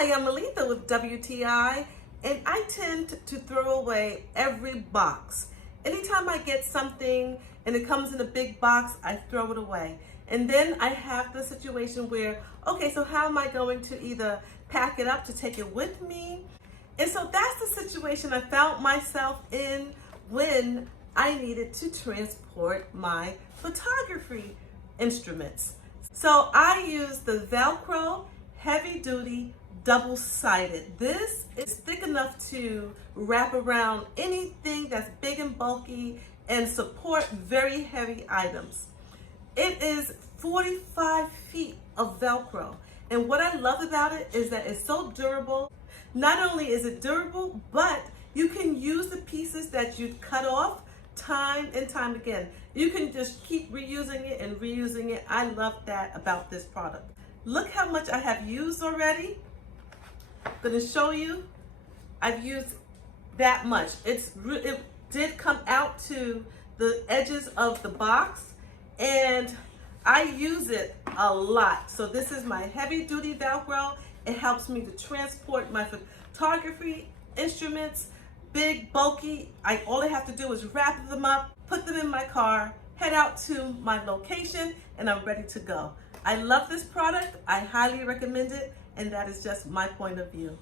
Hi, I'm Aletha with WTI, and I tend to throw away every box. Anytime I get something and it comes in a big box, I throw it away. And then I have the situation where, okay, so how am I going to either pack it up to take it with me? And so that's the situation I found myself in when I needed to transport my photography instruments. So I use the VELCRO heavy duty double-sided. This is thick enough to wrap around anything that's big and bulky and support very heavy items. It is 45 feet of Velcro. And what I love about it is that it's so durable. Not only is it durable, but you can use the pieces that you cut off time and time again. You can just keep reusing it and reusing it. I love that about this product. Look how much I have used already. I'm gonna show you. I've used that much. It did come out to the edges of the box, and I use it a lot. So this is my heavy duty Velcro. It helps me to transport my photography instruments, big, bulky. All I have to do is wrap them up, put them in my car, head out to my location, and I'm ready to go. I love this product. I highly recommend it, and that is just my point of view.